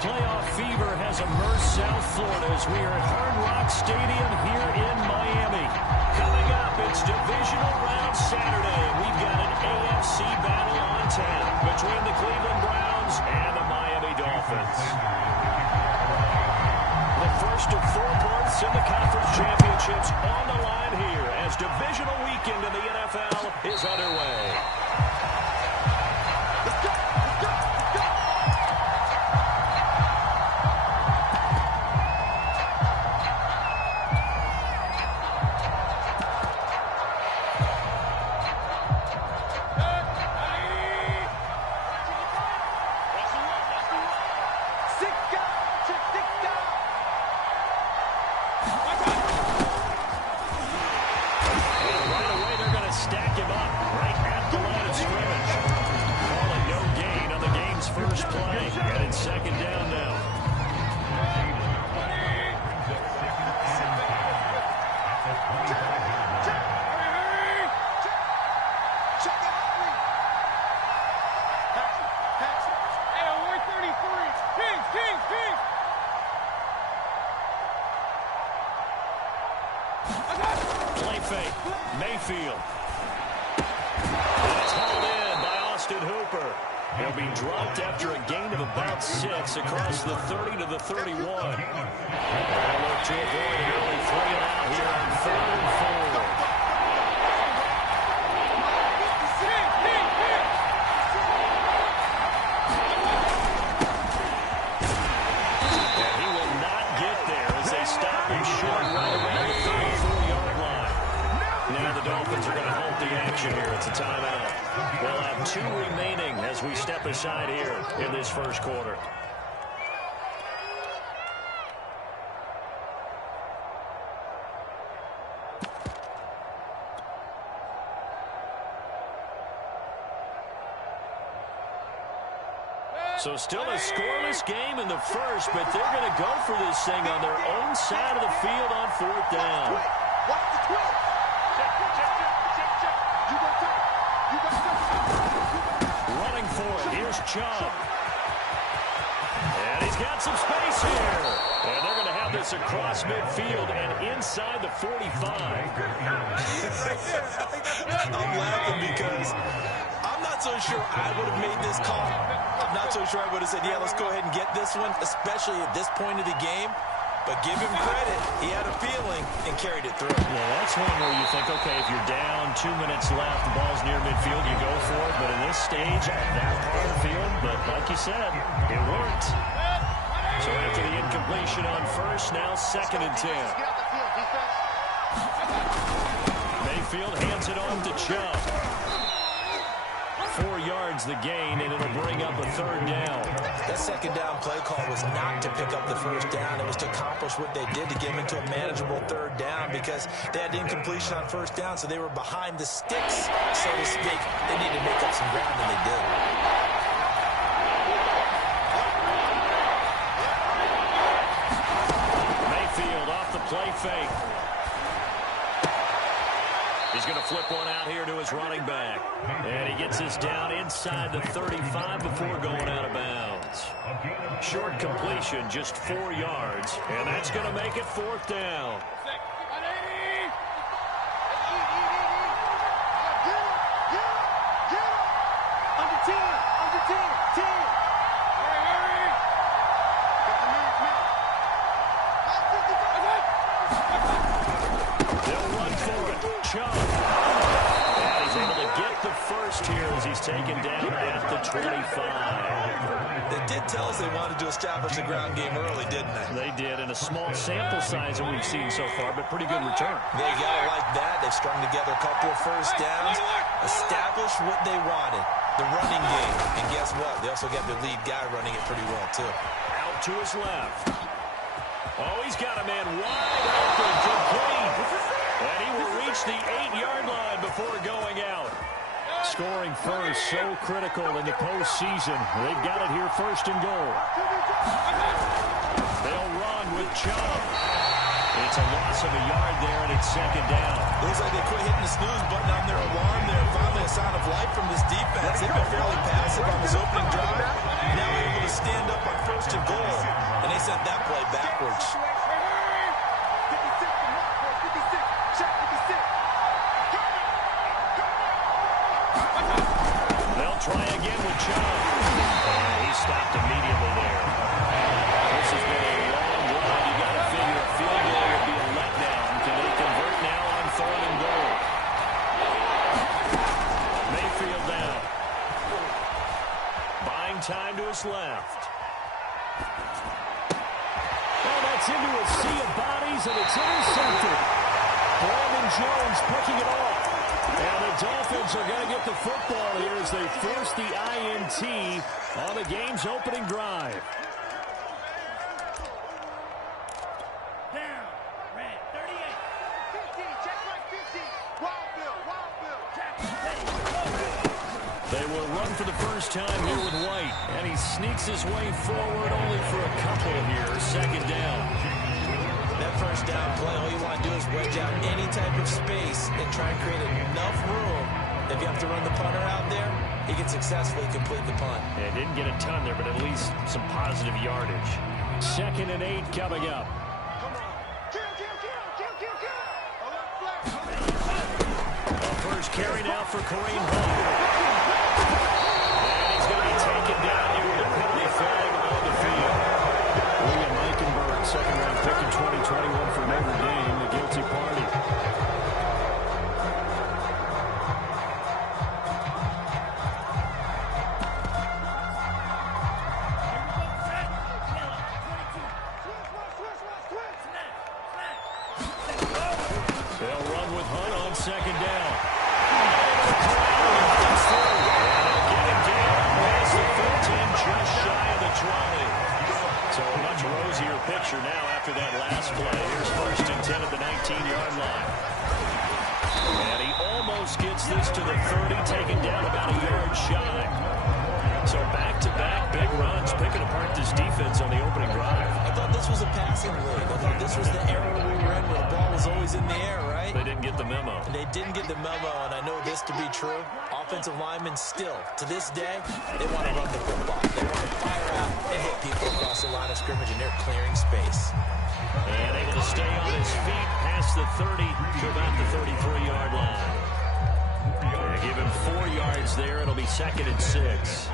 Playoff fever has immersed South Florida as we are at Hard Rock Stadium here in Miami. Coming up, it's Divisional Round Saturday. We've got an AFC battle on tap between the Cleveland Browns and the Miami Dolphins. The first of 4 months in the conference championships on the line here as Divisional weekend in the NFL is underway. Mayfield. It's hauled in by Austin Hooper. He'll be dropped after a gain of about 6 across the 30 to the 31. They'll look to avoid an early 3 and out here on 3rd and 4. And he will not get there as they stop him short right around the 34-yard line. Now the Dolphins are going to halt the action here. It's a timeout. We'll have 2 remaining as we step aside here in this first quarter. So still a scoreless game in the first, but they're going to go for this thing on their own side of the field on 4th down. Watch the twist. Running for it. Here's Chubb. And he's got some space here. And they're going to have this across midfield and inside the 45. I'm laughing because I'm not so sure I would have made this call. I'm not so sure I would have said, yeah, let's go ahead and get this one, especially at this point of the game. But give him credit. He had a feeling and carried it through. Yeah, that's one where you think, okay, if you're down, 2 minutes left, the ball's near midfield, you go for it. But in this stage, at that part of the field, but like you said, it worked. So after the incompletion on first, now 2nd and 10. Mayfield hands it off to Chubb. 4 yards the gain, and it'll bring up a 3rd down. That 2nd down play call was not to pick up the 1st down. It was to accomplish what they did to get them into a manageable 3rd down because they had incompletion on 1st down, so they were behind the sticks, so to speak. They needed to make up some ground, and they did. Mayfield off the play fake. He's going to flip one out here to his running back. And he gets this down inside the 35 before going out of bounds. Short completion, just 4 yards. And that's going to make it 4th down. They'll run for it. Chubb. And he's able to get the first here as he's taken down at the 25. They did tell us they wanted to establish the ground game early, didn't they? They did, in a small sample size that we've seen so far, but pretty good return. They got it like that. They've strung together a couple of 1st downs, established what they wanted, the running game. And guess what? They also got their lead guy running it pretty well, too. Out to his left. Oh, he's got a man wide open, complete. And he will reach the 8-yard line before going out. Scoring first, so critical in the postseason. They've got it here 1st and goal. They'll run with Chubb. It's a loss of a yard there, and it's 2nd down. Looks like they quit hitting the snooze button on their alarm there. Finally a sign of life from this defense. offense. They've been fairly passive on this opening drive. Now able to stand up on 1st and goal, and they sent that play backwards. They'll try again with John. And he stopped immediately there. This has been a long run. You got to figure a field goal would be a letdown. Can they convert now on 3rd and goal? Mayfield down. Buying time to his left. Oh, that's into a sea of bodies, and it's intercepted. Brandon Jones picking it off. And the Dolphins are going to get the football here as they force the INT on the game's opening drive. Down. Red. 38. 15. Check right 15. Wildville. They will run for the first time here with White. And he sneaks his way forward only for a couple here. 2nd down. That 1st down play, all you want to do is wedge out any type of space and try and create enough room. If you have to run the punter out there, he can successfully complete the punt. Yeah, didn't get a ton there, but at least some positive yardage. 2nd and 8 coming up. A first carry now for Kareem Hunt. And he's going to be taken down here with a penalty flag on the field. William Eichenberg, 2nd-round pick in 2021 for Notre Dame, the guilty party. They'll run with Hunt on 2nd down. Get him down past the 15, just shy of the 20. So a much rosier picture now after that last play. Here's 1st and 10 at the 19-yard line. And he almost gets this to the 30, taken down about a yard shy. So back-to-back big runs, picking apart this defense on the opening drive. I thought this was a passing league. I thought this was the era we were in where the ball was always in the air, right? They didn't get the memo. They didn't get the memo, and I know this to be true. Offensive linemen still, to this day, they want to run the football. They want to fire out and hit people across the line of scrimmage, and they're clearing space. And able to stay on his feet past the 30 to about the 33-yard line. Give him 4 yards there. It'll be 2nd and 6.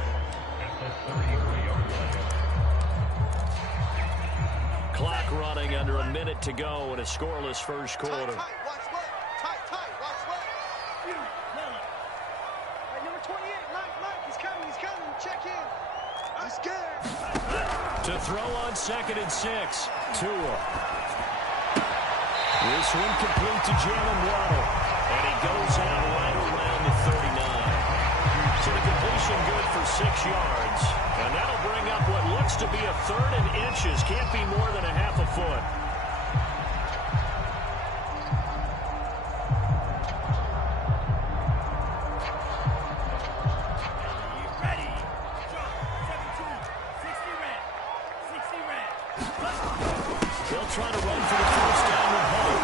Clock running under a minute to go in a scoreless first quarter. Tight, watch what? Tight, watch what? Number 28, Mike, he's coming, check in. I'm scared. To throw on 2nd and 6. Tua. This one complete to Jalen Waddle. And he goes out right around the 39. So the completion good for 6 yards. And that'll bring up what looks to be a 3rd and inches. Can't be more than a half a foot. Ready. Drop. 17. 60 red. 60 red. They'll try to run for the first down with Hunt.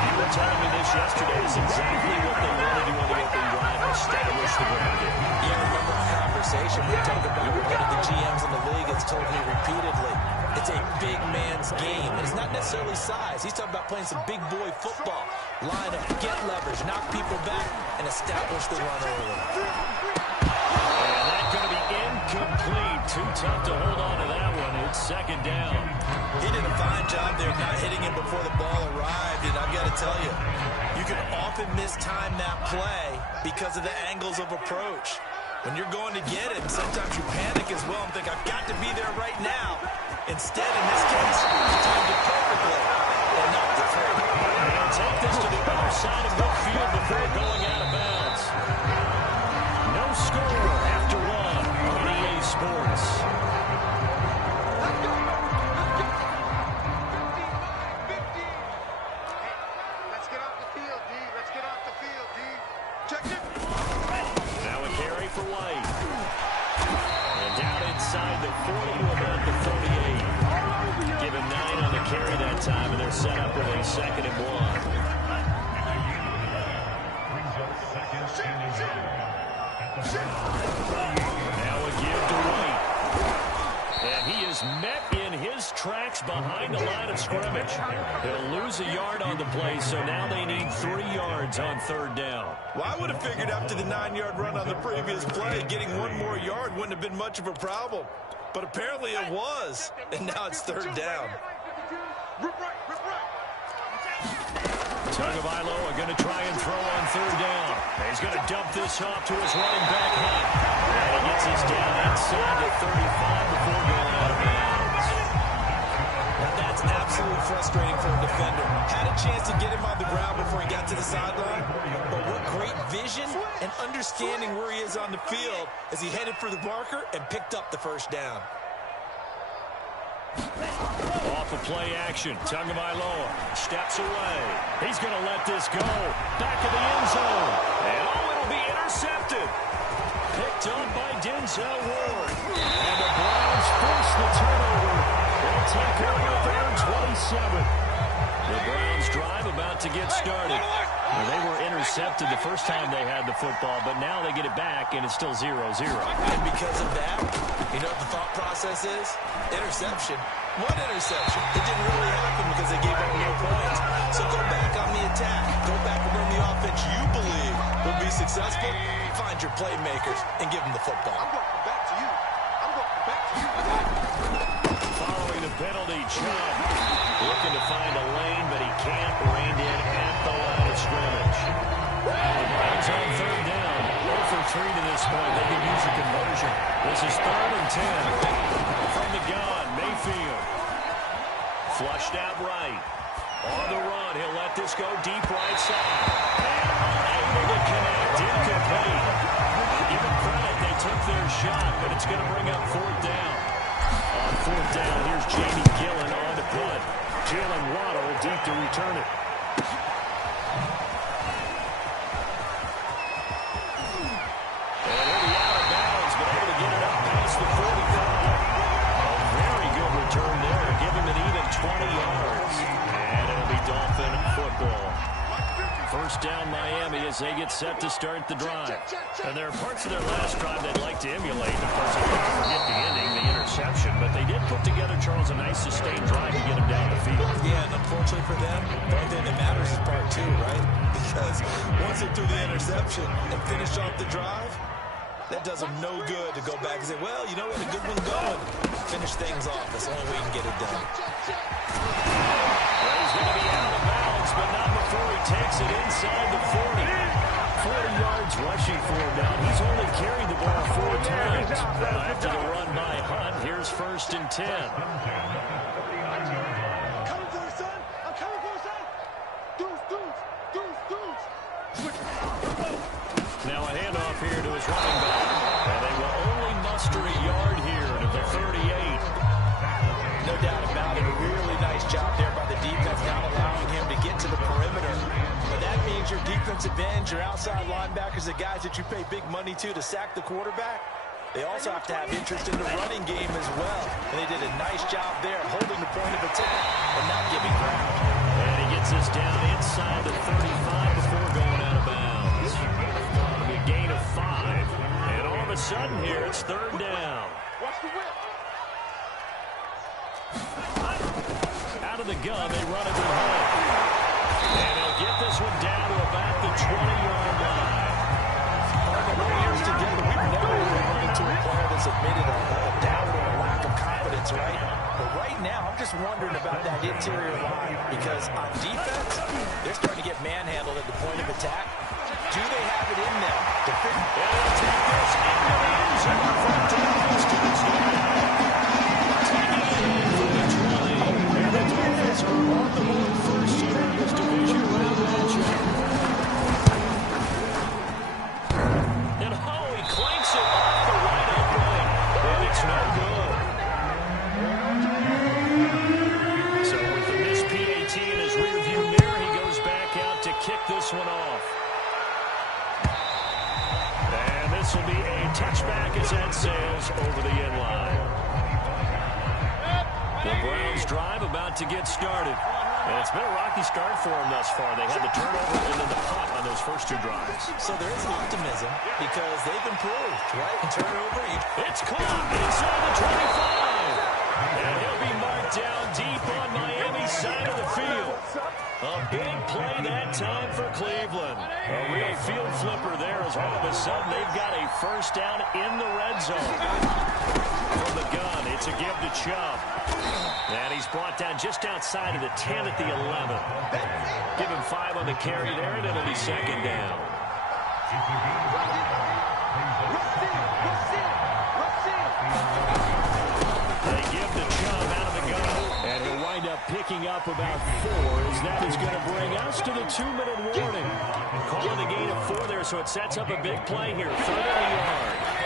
You were telling me this yesterday is exactly what they want to do on the opening drive. Establish the ground game. Yeah, remember the conversation we talked about with one of the GMs in the league has told me repeatedly, it's a big man's game. And it's not necessarily size. He's talking about playing some big boy football. Line up, get leverage, knock people back, and establish the run early. And that's going to be incomplete. Too tough to hold on to that one. It's 2nd down. He did a fine job there not hitting him before the ball arrived. And I've got to tell you, you can often mistime that play because of the angles of approach. When you're going to get him, sometimes you panic as well and think, I've got to be there right now. Instead, in this case, he timed it perfectly and knocked it through. They'll take this to the other side of midfield before going out of bounds. No score after 1 on EA Sports. Let's get off the field, D. Let's get off the field, D. Check it. Now a carry for White. And down inside the 40 to about the 38. Give him 9 on the carry that time, and they're set up with a 2nd and 1. Now a give to White. And he is met in his tracks behind the line of scrimmage. He'll lose a yard on the play, so now they need 3 yards on 3rd down. Well, I would have figured after the 9-yard run on the previous play, getting 1 more yard wouldn't have been much of a problem. But apparently it was, and now it's 3rd down. Tagovailoa going to try and throw on 3rd down. He's going to dump this off to his running back, Hunt. And he gets this down inside the 35 before going out of bounds. Now that's absolutely frustrating for a defender. Had a chance to get him on the ground before he got to the sideline. But what great vision and understanding where he is on the field as he headed for the marker and picked up the 1st down. Off of play action, Tagovailoa steps away. He's going to let this go. Back of the end zone. And it'll be intercepted. Picked up by Denzel Ward. And the Browns force the turnover. They'll take over 3rd and 27. The Browns drive about to get started. Well, they were intercepted the first time they had the football, but now they get it back, and it's still 0-0. And because of that, you know what the thought process is? Interception. What interception? It didn't really happen because they gave up no points. So go back on the attack. Go back and run the offense you believe will be successful. Find your playmakers and give them the football. I'm going back to you. I'm going back to you. Following the penalty, Chubb looking to find a lane, but he can't. Reined in at the line of scrimmage. The Browns on 3rd down. 0 for 3 to this point. They can use a conversion. This is 3rd and 10. From the gun, Mayfield. Flushed out right. On the run, he'll let this go deep right side. And unable to connect. Incomplete. Give him credit. They took their shot, but it's going to bring up 4th down. On 4th down, here's Jamie Gillen on the punt. Jalen Waddle deep to return it. And he'll be out of bounds, but able to get it up past the 45. A very good return there. Give him an even 20 yards. And it'll be Dolphin football. 1st down Miami as they get set to start the drive. And there are parts of their last drive they'd like to emulate. Of course, they don't forget the ending, the interception. But they did put together, Charles, a nice sustained drive to get him down the field. Yeah, and unfortunately for them, the only thing that matters is part 2, right? Because once they threw the interception and finished off the drive, that does them no good to go back and say, well, you know, we had a good one going. Finish things off. That's the only way you can get it done. Well, he's going to be out of bounds, but not before he takes it inside the 40. 40 yards rushing for him now. He's only carried the ball 4 times. Now after the run by Hunt, here's 1st and 10. I'm coming for you, son. I'm coming for you, son. Dudes. Now a handoff here to his running back. And they will only muster a yard here to the 38. No doubt about it. A really nice job there by the defense, not allowing him to get to the perimeter. But that means your defensive ends, your outside linebackers, the guys that you pay big money to sack the quarterback, they also have to have interest in the running game as well. And they did a nice job there holding the point of attack and not giving ground. And he gets us down inside the 35 before going out of bounds. It'll be a gain of 5. And all of a sudden here, it's 3rd down. Watch the whip. Out of the gun, they run it to Hunt. And he'll get this one down to about the 20-yard line. For years together, we've never really run into a player that's admitted a doubt or a lack of confidence, right? But right now, I'm just wondering about that interior line because on defense, they're starting to get manhandled at the point of attack. Do they have it in them to fit? And they'll take this into the end zone from Dolphins to the start. Taking it in from the 20. And the Dolphins are on the board first here in this division round matchup. And he clanks it off the right upright. And it's no good. So with the missed PAT in his rearview mirror, he goes back out to kick this one off. And this will be a touchback as that sails over the end line. The Browns drive about to get started. And it's been a rocky start for them thus far. They had the turnover and then the punt on those first two drives. So there is optimism because they've improved, right? Turnover. It's caught inside the 25. And he'll be marked down deep on Miami's side of the field. A big play that time for Cleveland. A real field flipper there as all of a sudden they've got a first down in the red zone. From the gun, it's a give to Chubb. And he's brought down just outside of the 10 at the 11. Give him 5 on the carry there, and it'll be second down. They give to Chubb out of the gun. And he'll wind up picking up about 4 as that is going to bring us to the 2-minute warning. Calling the gain of 4 there, so it sets up a big play here. 30 yard.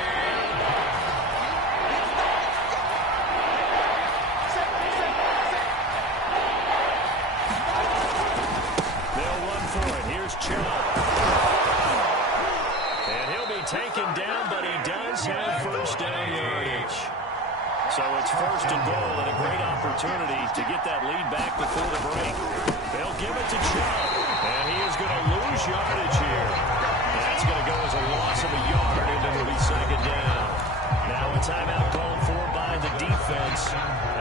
Taken down, but he does have first down yardage. So it's first and goal and a great opportunity to get that lead back before the break. They'll give it to Chubb, and he is going to lose yardage here. That's going to go as a loss of a yard, and it'll be second down. Now a timeout called for by the defense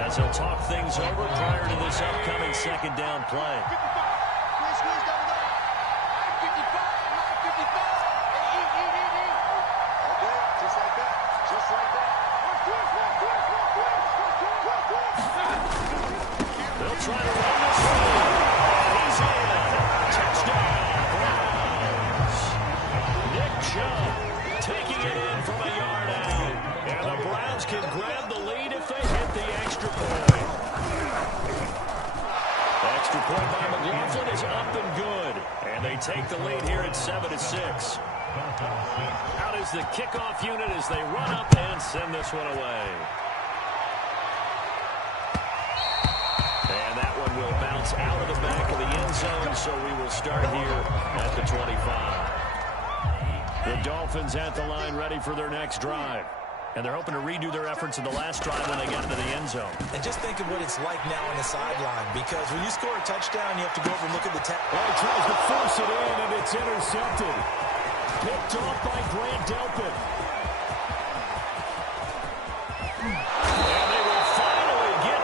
as they'll talk things over prior to this upcoming second down play. Trying to run this one. He's in. Touchdown, Browns. Nick Chubb taking it in from a yard out. And the Browns can grab the lead if they hit the extra point. The extra point by McLaughlin is up and good. And they take the lead here at 7-6. Out is the kickoff unit as they run up and send this one away. Will bounce out of the back of the end zone, so we will start here at the 25. The Dolphins at the line ready for their next drive. And they're hoping to redo their efforts in the last drive when they got into the end zone. And just think of what it's like now on the sideline, because when you score a touchdown, you have to go over and look at the tech. Well, he tries to force it in, and it's intercepted. Picked off by Grant Delpit.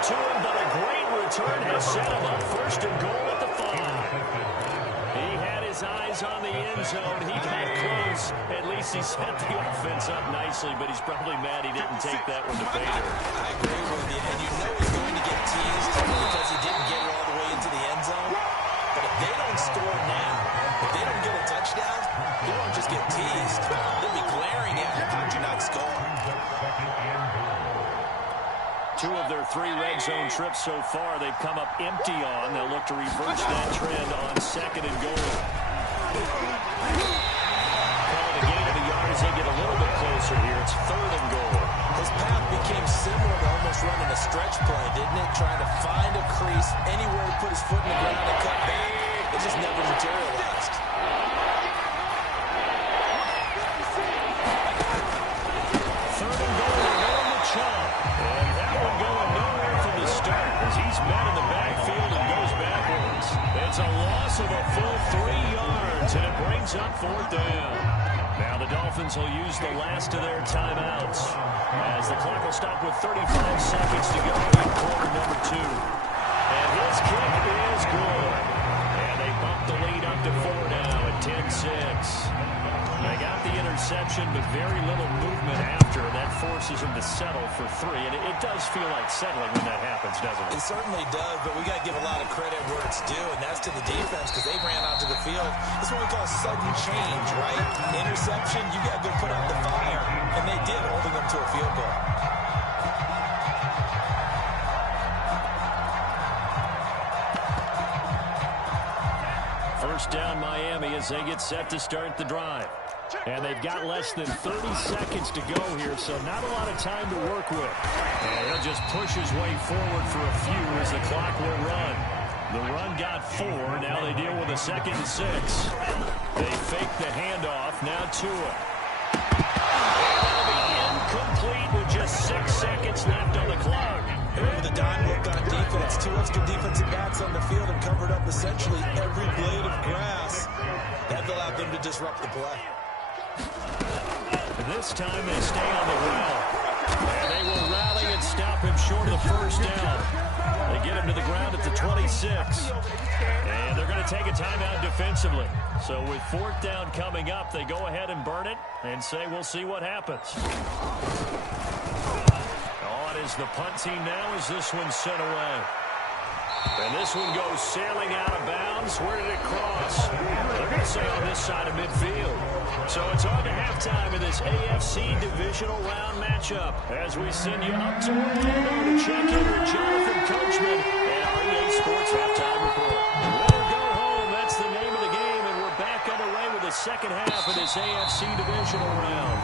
To him, but a great return has set him up first and goal at the 5. He had his eyes on the end zone. He got close. At least he set the offense up nicely, but he's probably mad he didn't take that one to Bader. I agree with you, and you know he's going to get teased because he didn't get it all the way into the end zone. But if they don't score now, if they don't get a touchdown, he won't just get teased. They'll be glaring at him. How'd you not score? 2 of their 3 red zone trips so far they've come up empty on. They'll look to reverse that trend on second and goal. Calling a gain of a yard as they get a little bit closer here. It's third and goal. His path became similar to almost running a stretch play, didn't it? Trying to find a crease anywhere to put his foot in the ground and cut back. It just never materialized. Third and goal. They're going to Chubb. And that one going nowhere from the start as he's met in the backfield and goes backwards. It's a loss of a full 3 yards, and it brings up 4th down. Now the Dolphins will use the last of their timeouts as the clock will stop with 35 seconds to go in quarter number 2. And his kick is good. And they bump the lead up to 4 now at 10-6. They got the interception, but very little movement after. That forces him to settle for 3. And it does feel like settling when that happens, doesn't it? It certainly does, but we got to give a lot of credit where it's due, and that's to the defense because they ran onto the field. That's what we call sudden change, right? Interception, you got to go put out the fire. And they did, holding them to a field goal. First down Miami as they get set to start the drive. And they've got less than 30 seconds to go here, so not a lot of time to work with. And he'll just push his way forward for a few as the clock will run. The run got 4. Now they deal with a 2nd and 6. They fake the handoff. Now Tua. And that'll be incomplete with just 6 seconds left on the clock. Remember the dime look on defense. 2 extra defensive backs on the field and covered up essentially every blade of grass. That allowed them to disrupt the play. This time they stay on the ground. And they will rally and stop him short of the first down. They get him to the ground at the 26. And they're going to take a timeout defensively. So with 4th down coming up, they go ahead and burn it and say we'll see what happens. On is the punt team now as this one's sent away. And this one goes sailing out of bounds. Where did it cross? They're going to say on this side of midfield. So it's on to halftime in this AFC Divisional Round matchup as we send you up to Orlando to check in with Jonathan Coachman and our EA Sports Halftime Report. Win or go home, that's the name of the game, and we're back underway with the second half of this AFC Divisional Round.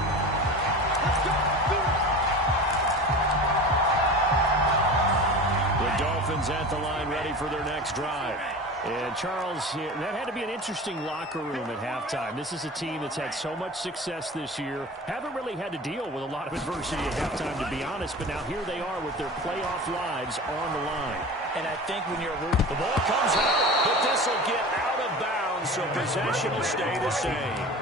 Dolphins at the line ready for their next drive. And Charles, that had to be an interesting locker room at halftime. This is a team that's had so much success this year. Haven't really had to deal with a lot of adversity at halftime, to be honest. But now here they are with their playoff lives on the line. And I think when you're the ball comes out, but this will get out of bounds, so possession will stay the same.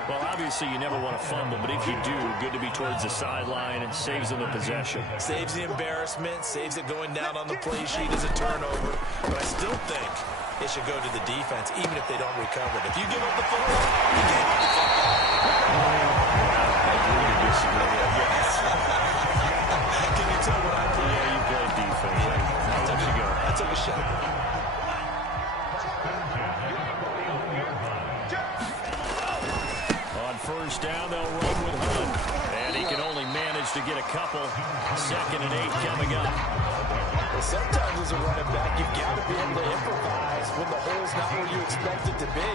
Well, obviously you never want to fumble, but if you do, good to be towards the sideline and saves them the possession. Saves the embarrassment, saves it going down on the play sheet as a turnover. But I still think it should go to the defense, even if they don't recover it. If you give up the football, you gave up the football. I agree to disagree, I guess. Can you tell what I play? Yeah, you play defense. I'll let you go. I took a shot. On first down, they'll run with Hunt. And he can only manage to get a couple. 2nd and 8 coming up. Well, sometimes as a running back, you've got to be able to improvise when the hole's not where you expect it to be.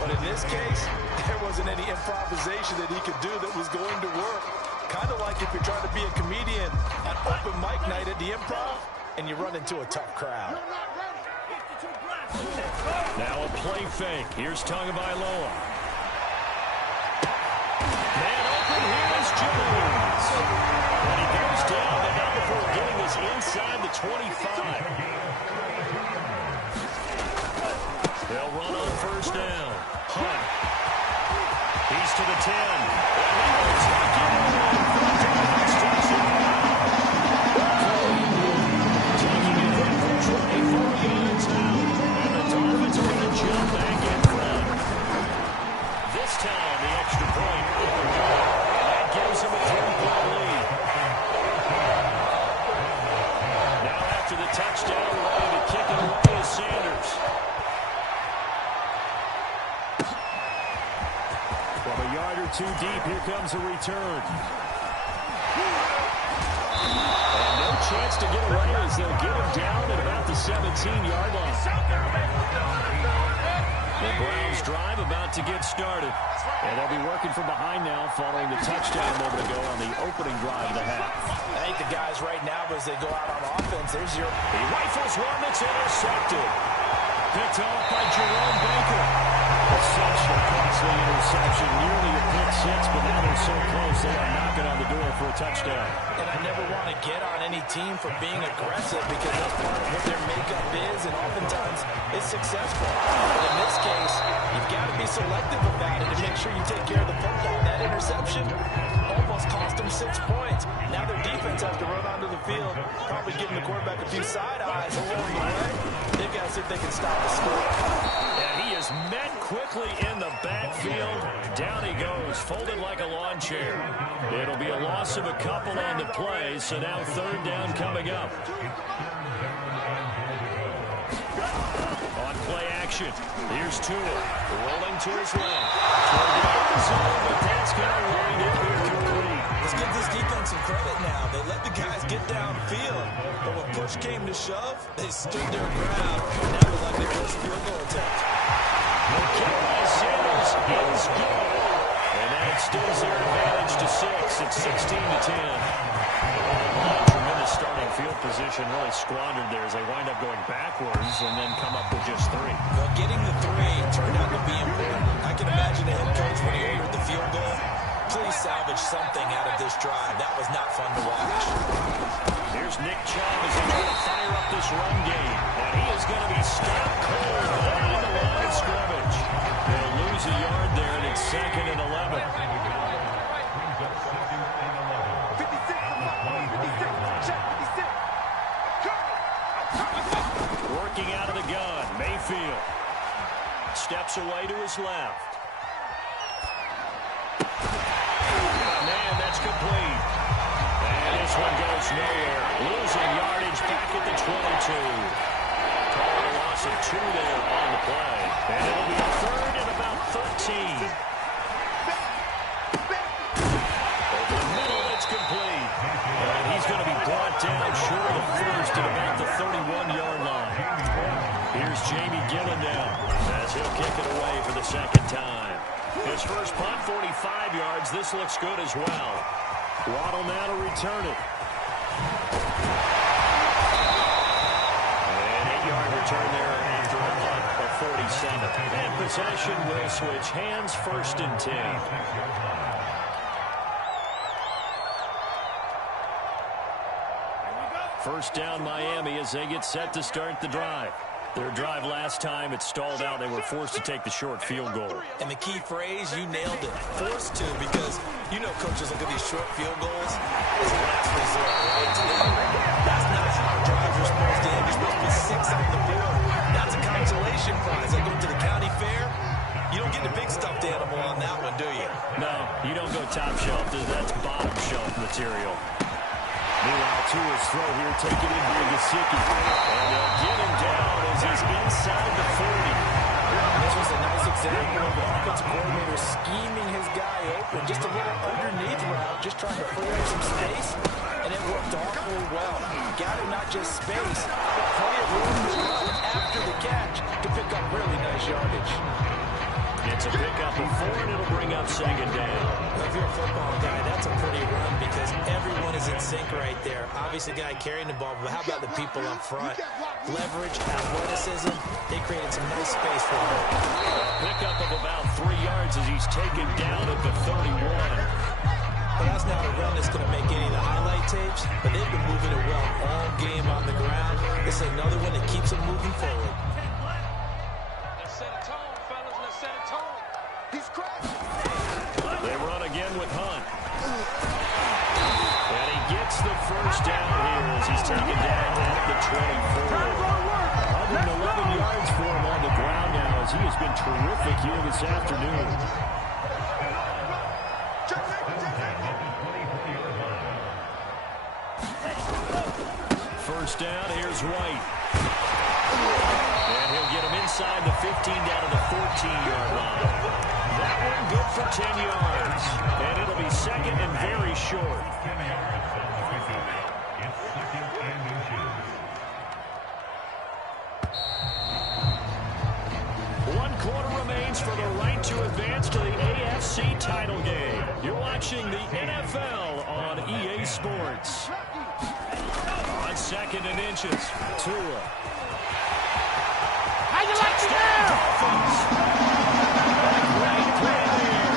But in this case, there wasn't any improvisation that he could do that was going to work. Kind of like if you're trying to be a comedian on open mic night at the Improv and you run into a tough crowd. Now a play fake. Here's Tagovailoa. Man open, here's Jones. And he goes down, but not before getting this inside the 25. They'll run on first down. Hunt. He's to the 10. And he will take it on for a destruction. Taking it in for 24 yards now. And the Dolphins are going to jump back in front. This time, the extra point opened up. That gives him a 3-point lead. Now after the touchdown, ready to kick it away is Sanders. From a yard or two deep, here comes a return. And no chance to get away as they'll get him down at about the 17-yard line. The Browns drive about to get started. And they'll be working from behind now following the touchdown a moment ago on the opening drive of the half. I think the guys right now, as they go out on offense, there's your... He rifles one that's intercepted. Picked off by Jerome Baker. Such a costly interception, nearly a pick six, but now they're so close they are knocking on the door for a touchdown. And I never want to get on any team for being aggressive because that's part of what their makeup is, and oftentimes it's successful. But in this case, you've got to be selective about it to make sure you take care of the football. That interception almost cost them 6 points. Now their defense has to run onto the field, probably giving the quarterback a few side eyes along the way. They've got to see if they can stop the score. And he is met quickly in the backfield. Down he goes, folded like a lawn chair. It'll be a loss of a couple on the play, so now 3rd down coming up. On play action, here's Tua, rolling to his right. But that's going to wind up incomplete. Let's give this defense some credit now. They let the guys get downfield, but when push came to shove, they stood their ground. Now they're like their first field goal attempt. The kick by Sanders is good. And that extends their advantage to 6. It's 16-10. Tremendous starting field position, really squandered there as they wind up going backwards and then come up with just 3. Well, getting the 3 turned out to be important. I can imagine the head coach when he ordered the field goal. Please salvage something out of this drive. That was not fun to watch. Here's Nick Chubb as they try to fire up this run game. And he is going to be stopped cold behind the line of scrimmage. They'll lose a yard there, and it's 2nd and 11. 56. Working out of the gun, Mayfield. Steps away to his left. Man, that's complete. And this one goes nowhere. Losing yardage back at the 22. Calling a loss of 2 there on the play. And it'll be 3rd and about 13. Over the middle, it's complete. And he's going to be brought down short of the first at about the 31-yard line. Here's Jamie Gillen now as he'll kick it away for the 2nd time. His first punt, 45 yards. This looks good as well. Waddle now to return it. An 8-yard return there after a punt of 47. And possession will switch hands, 1st and 10. First down Miami as they get set to start the drive. Their drive last time, it stalled out. They were forced to take the short field goal. And the key phrase, you nailed it. Forced to, because you know coaches look at these short field goals as a last resort, right? To them, that's not how drives are supposed to end. You're supposed to be 6 on the board. That's a consolation prize. They go to the county fair. You don't get the big stuffed animal on that one, do you? No, you don't go top shelf. That's bottom shelf material. Meanwhile, Tua's throw here, taken in by Gesicki. And they'll get him down as he's inside the 40. This was a nice example of the offensive coordinator scheming his guy open. Just a little underneath route, just trying to free up some space. And it worked awfully well. Got him not just space, but plenty of room to run after the catch to pick up really nice yardage. It's a pickup of 4, and it'll bring up 2nd down. Well, if you're a football guy, that's a pretty run because everyone is in sync right there. Obviously, the guy carrying the ball, but how about the people up front? Leverage, athleticism, they created some nice space for him. Pickup of about 3 yards as he's taken down at the 31. Well, that's not a run that's going to make any of the highlight tapes, but they've been moving it well all game on the ground. This is another one that keeps them moving forward. They run again with Hunt. And he gets the first down here as he's taken down at the 24. 111 yards for him on the ground now as he has been terrific here this afternoon. First down, here's White. And he'll get him inside the 15 down to the 14-yard line. That one good for 10 yards. And it'll be 2nd and very short. One quarter remains for the right to advance to the AFC title game. You're watching the NFL on EA Sports. On 2nd and inches, Tua. How you like it now? Dolphins. Right play there.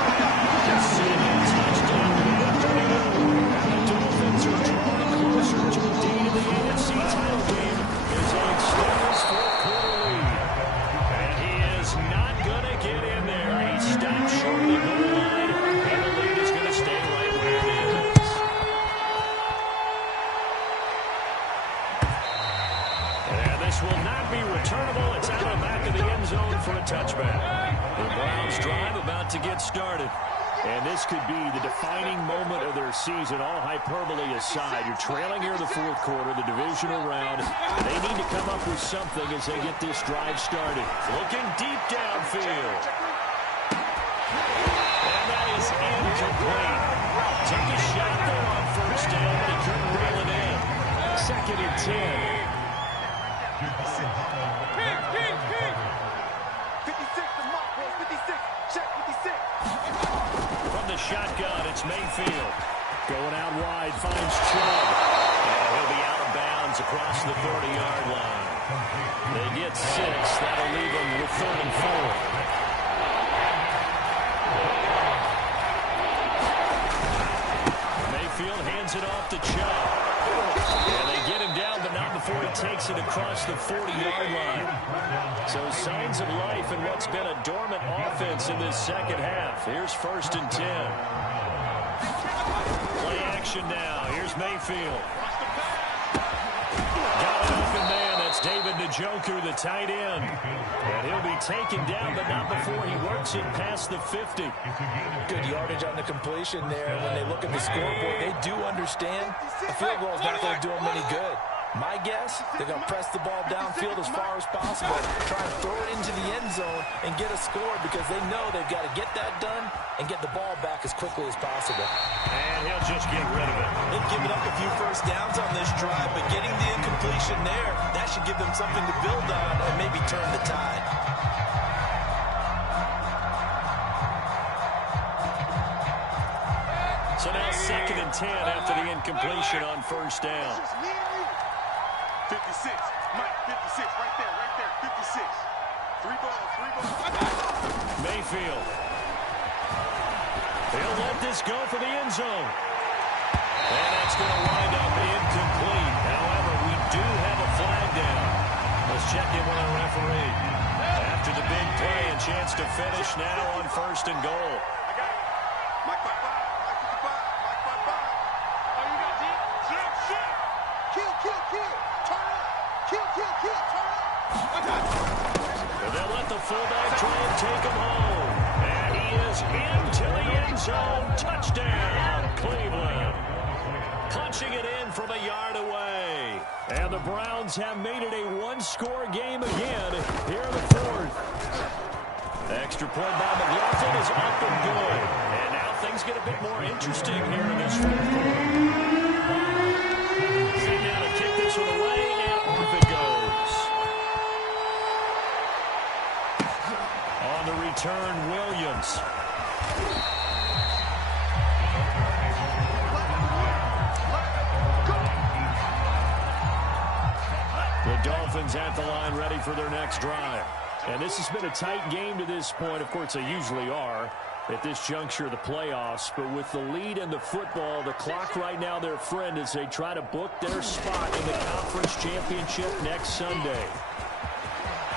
Gesicki, touchdown. The Dolphins are drawing closer to a deed of the AFC title game as they extend this 4th-quarter lead. And he is not going to get in there. He stopped short of the goal line, and the lead is going to stay right where it is. And this will not be returnable. It's out of the back of the end zone for a touchback. The Browns drive about to get started. And this could be the defining moment of their season, all hyperbole aside. You're trailing here in the 4th quarter, the divisional round. They need to come up with something as they get this drive started. Looking deep downfield. And that is incomplete. Took a shot there on first down, but he couldn't reel it in. 2nd and 10. 56, the mark was 56. Check 56. From the shotgun, it's Mayfield. Going out wide, finds Chubb. And he'll be out of bounds across the 30-yard line. They get 6. That'll leave them with 3rd and 4. Mayfield hands it off to Chubb. And they takes it across the 40-yard line. So signs of life in what's been a dormant offense in this second half. Here's 1st and 10. Play action now. Here's Mayfield. Got an open man. That's David Njoku, the tight end. And he'll be taken down, but not before he works it past the 50. Good yardage on the completion there. When they look at the scoreboard, they do understand a field goal is not going to do them any good. My guess, they're going to press the ball downfield as far as possible, try and throw it into the end zone and get a score because they know they've got to get that done and get the ball back as quickly as possible. And he'll just get rid of it. They've given up a few first downs on this drive, but getting the incompletion there, that should give them something to build on and maybe turn the tide. So now 2nd and 10 after the incompletion on 1st down. 56, Mike, 56, right there, 56. 3 balls. Mayfield. They'll let this go for the end zone. And that's going to wind up incomplete. However, we do have a flag down. Let's check in with our referee. After the big play, a chance to finish now on 1st and goal. I got it. Mike 55, Mike 55, Mike 55. Oh, you got deep? Shit. Kill. Turn up. Kill, turn up. And they'll let the fullback try and take him home. And he is into the end zone. Touchdown, Cleveland. Punching it in from a yard away. And the Browns have made it a one-score game again here in the 4th. Extra point by McLaughlin is up and good. And now things get a bit more interesting here in this 4th quarter. Now to kick this one away, and off it goes. On the return, Williams. The Dolphins at the line ready for their next drive. And this has been a tight game to this point. Of course, they usually are at this juncture of the playoffs. But with the lead in the football, the clock right now their friend as they try to book their spot in the conference championship next Sunday.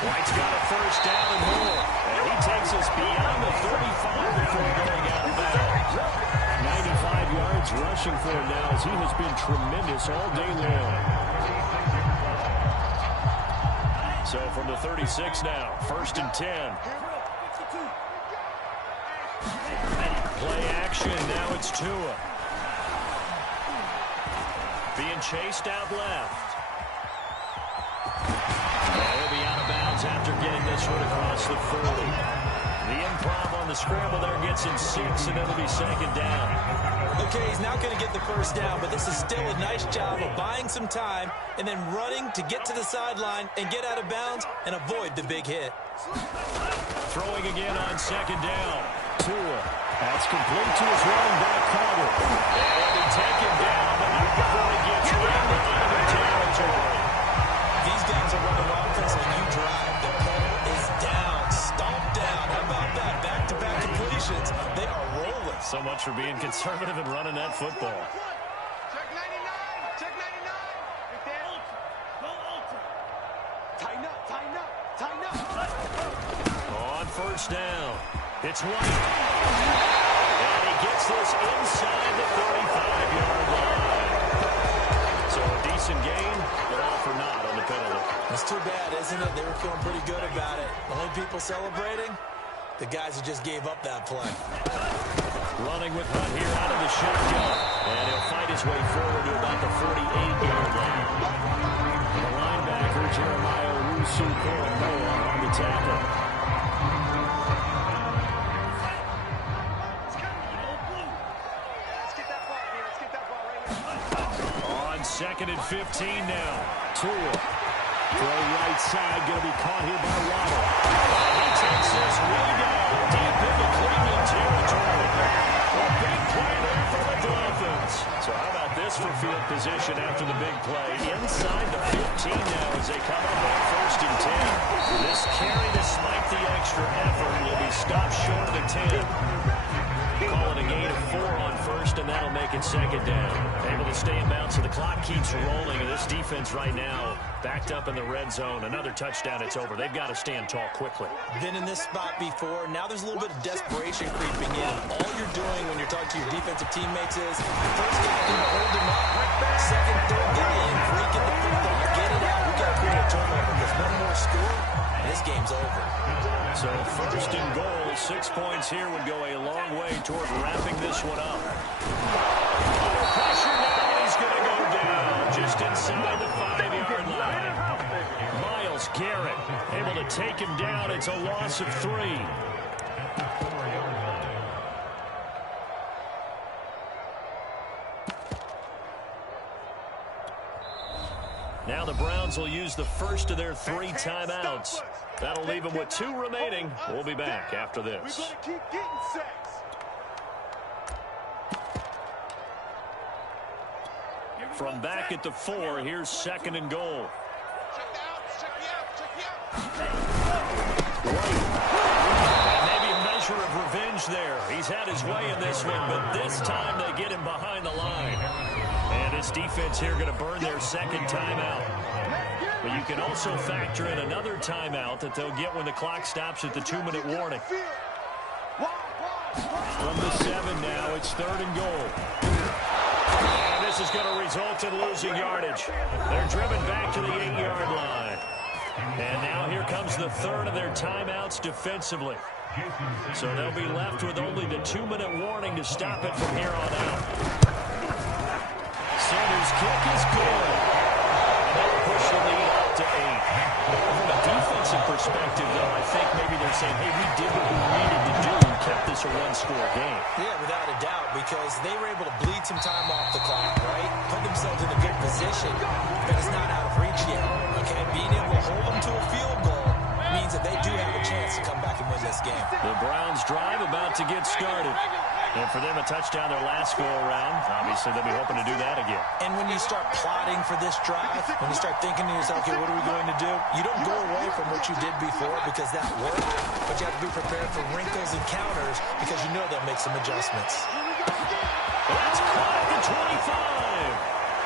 White's got a 1st down and more. And he takes us beyond the 35 before going out of bounds. 95 yards rushing for him now as he has been tremendous all day long. So from the 36 now, 1st and 10. Play action, now it's Tua. Being chased out left. He'll be out of bounds after getting this one across the 40. The improv on the scramble there gets him 6, and it'll be 2nd down. Okay, he's not going to get the 1st down, but this is still a nice job of buying some time and then running to get to the sideline and get out of bounds and avoid the big hit. Throwing again on 2nd down. Tua. That's complete to his running back, Carter. And he take him down, but not before he gets into enemy territory. These guys are running offense like you drive. The pedal is down, stomped down. How about that? Back-to-back completions. They are rolling. So much for being conservative and running that football. Check 99. Check 99. Right there. Go ultra. Tighten up. On 1st down, it's White. And he gets this inside the 35-yard line. So a decent gain, but all for naught on the penalty. It's too bad, isn't it? They were feeling pretty good about it. The only people celebrating, the guys who just gave up that play. Running with Hunt here out of the shotgun. And he'll fight his way forward to about the 48-yard line. The linebacker, Jeremiah Owusu-Koramoah on the tackle. Let's get that ball here. Let's get that ball right here. On 2nd and 15 now. Tua. Throw right side. Going to be caught here by Waddle. He takes this way down deep into Cleveland territory. A big play there for the Dolphins. So how about this for field position after the big play? Inside the 15 now as they come up on 1st and 10. This carry, despite the extra effort, will be stopped short of the 10. Call it a gain of 4 on 1st, and that'll make it 2nd down. Able to stay in bounds, so the clock keeps rolling. And this defense right now Backed up in the red zone. Another touchdown, it's over. They've got to stand tall quickly. Been in this spot before. Now there's a little bit of desperation creeping in. All you're doing when you're talking to your defensive teammates is first guy in, hold him up. Second, third guy in, breaking the football. Get it out. We've got to create a turnover because one more score, and this game's over. So first and goal, 6 points here would go a long way toward wrapping this one up. Under pressure now, he's going to go down just inside the 5-yard line. Myles Garrett able to take him down. It's a loss of 3. Now the Browns will use the first of their 3 timeouts. That'll leave them with 2 remaining. We'll be back after this. From back at the 4, here's second and goal. Maybe a measure of revenge there. He's had his way in this one, but this time they get him behind the line. And this defense here going to burn their second timeout. But you can also factor in another timeout that they'll get when the clock stops at the 2-minute warning. From the 7 now, it's third and goal. And this is going to result in losing yardage. They're driven back to the 8-yard line. And now here comes the third of their timeouts defensively. So they'll be left with only the 2-minute warning to stop it from here on out. Sanders' kick is good. And they'll push the lead up to 8. From a defensive perspective, though, I think maybe they're saying, hey, we did what we needed to do and kept this a 1-score game. Yeah, without a doubt, because they were able to bleed some time off the clock, right? Put themselves in a good position, but it's not out of reach yet. Okay, being able to hold them to a field goal means that they do have a chance to come back and win this game. The Browns drive about to get started. And for them, a touchdown their last go-around. Obviously, they'll be hoping to do that again. And when you start plotting for this drive, when you start thinking to yourself, okay, what are we going to do? You don't go away from what you did before because that worked, but you have to be prepared for wrinkles and counters because you know they'll make some adjustments. That's caught at the 25.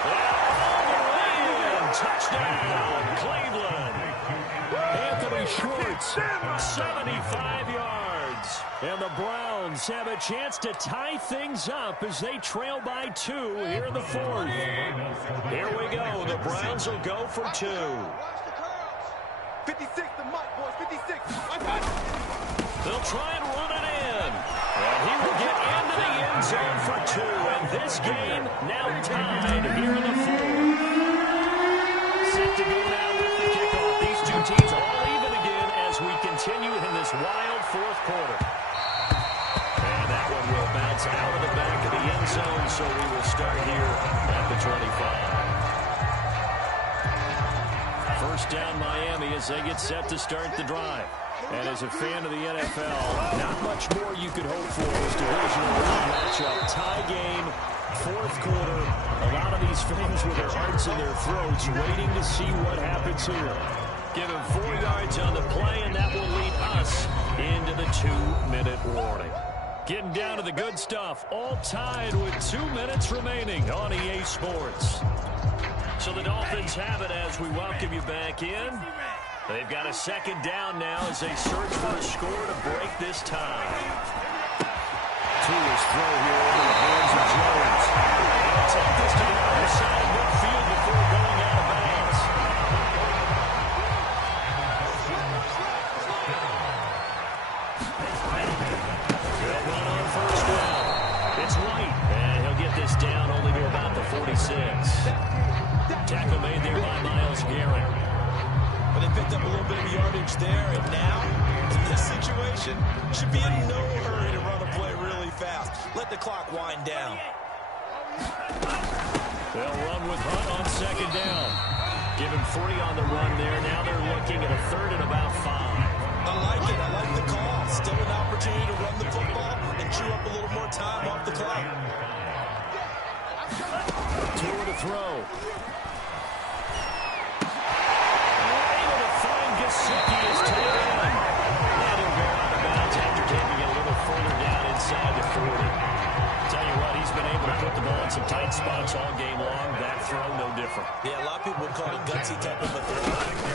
And all the way in. Touchdown, Cleveland. Anthony Schwartz, 75 yards. And the Browns have a chance to tie things up as they trail by 2 here in the 4th. Here we go. The Browns will go for 2. 56, the mic, boys, 56. They'll try and run it in. And he will get into the end zone for 2. And this game now tied here in the 4th. Set to go now with the kickoff. These 2 teams all even again as we continue in this wild 4th quarter. And that one will bounce out of the back of the end zone, so we will start here at the 25. First down Miami as they get set to start the drive. And as a fan of the NFL, not much more you could hope for this divisional round matchup. Tie game, 4th quarter. A lot of these fans with their hearts in their throats waiting to see what happens here. Give him 4 yards on the play, and that will lead us into the 2-minute warning. Getting down to the good stuff, all tied with 2 minutes remaining on EA Sports. So the Dolphins have it as we welcome you back in. They've got a second down now as they search for a score to break this tie. Tool's throw here over the hands of Jones. They'll take this to the other side of midfield before going out of bounds. Good run on first down. It's White, and he'll get this down only to about the 46. Tackle made there by Myles Garrett. But they picked up a little bit of yardage there, and now, in this situation, should be in no hurry to run a play really fast. Let the clock wind down. They'll run with Hunt on second down. Give him 3 on the run there. Now they're looking at a 3rd and about 5. I like it. I like the call. Still an opportunity to run the football and chew up a little more time off the clock. 2 to throw. Gesicki is taken in. And he'll go out of bounds after taking it a little further down inside the 40. Tell you what, he's been able to put the ball in some tight spots all game long. That throw no different. Yeah, a lot of people would call it a gutsy type of a throw.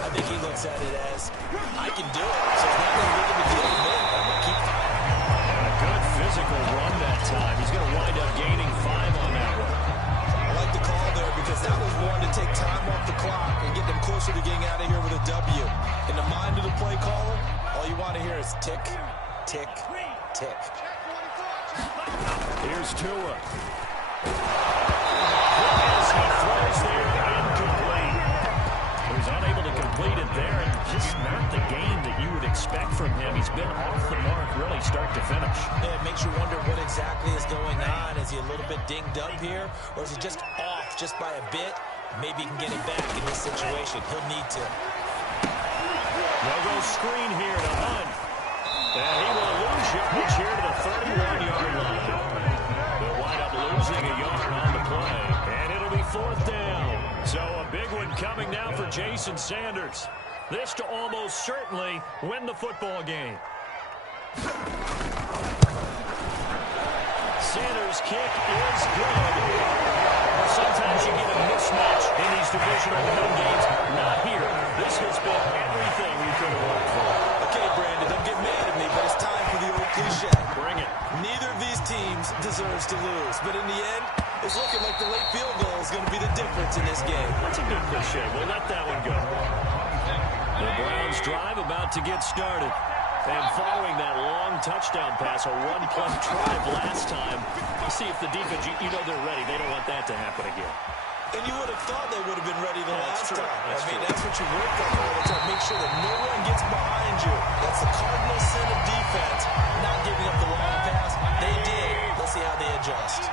I think he looks at it as, I can do it, so it's not going to be a deal to me. I'm going to keep firing. And a good physical run that time. He's going to wind up gaining 5 on that one. I like the call there because that was one to take time off the clock and get them closer to getting out of here with a W. In the mind of the play caller, all you want to hear is tick, tick, tick. Here's Tua. As he throws there, incomplete. He's unable to complete it there, and just not the game that you would expect from him. He's been off the mark really start to finish. Yeah, it makes you wonder what exactly is going on. Is he a little bit dinged up here, or is he just off just by a bit? Maybe he can get it back in this situation. He'll need to. No-go screen here to Hunt. And he will lose yardage here to the 31-yard line. They'll wind up losing a yard on the play. And it'll be 4th down. So a big one coming now for Jason Sanders. This to almost certainly win the football game. Sanders' kick is good. Sometimes you get a mismatch in these divisional home games. Not here. This has been everything we could have hoped for. Okay, Brandon, don't get mad at me, but it's time for the old cliche. Bring it. Neither of these teams deserves to lose, but in the end, it's looking like the late field goal is going to be the difference in this game. That's a good cliche. We'll let that one go. The Browns drive about to get started. And following that long touchdown pass, a one-play drive last time, see if the defense, you know they're ready. They don't want that to happen again. And you would have thought they would have been ready the last time. That's That's what you worked on all the time. Make sure that no one gets behind you. That's the cardinal sin of defense, not giving up the long pass. They did. Let's see how they adjust.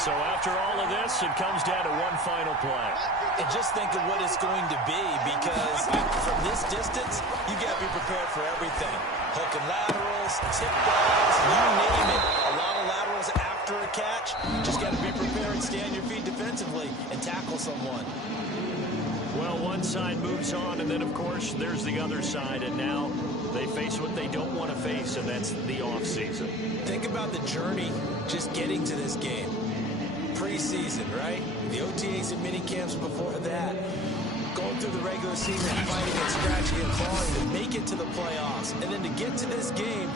So after all of this, it comes down to one final play. And just think of what it's going to be, because from this distance, you got to be prepared for everything. Hook and laterals, tip balls, you name it. A lot of laterals after a catch. Just got to be prepared, stay on your feet defensively, and tackle someone. Well, one side moves on, and then, of course, there's the other side, and now they face what they don't want to face, and that's the offseason. Think about the journey just getting to this game. Preseason, right? The OTAs and mini camps before that. Going through the regular season, fighting and scratching and clawing to make it to the playoffs. And then to get to this game,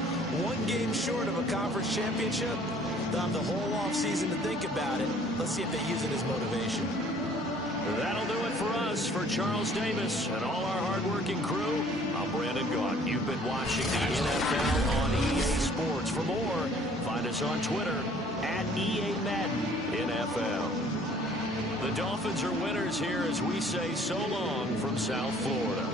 one game short of a conference championship, they'll have the whole offseason to think about it. Let's see if they use it as motivation. That'll do it for us. For Charles Davis and all our hardworking crew, I'm Brandon Gaunt. You've been watching the NFL on EA Sports. For more, find us on Twitter at EA Madden NFL. The Dolphins are winners here as we say so long from South Florida.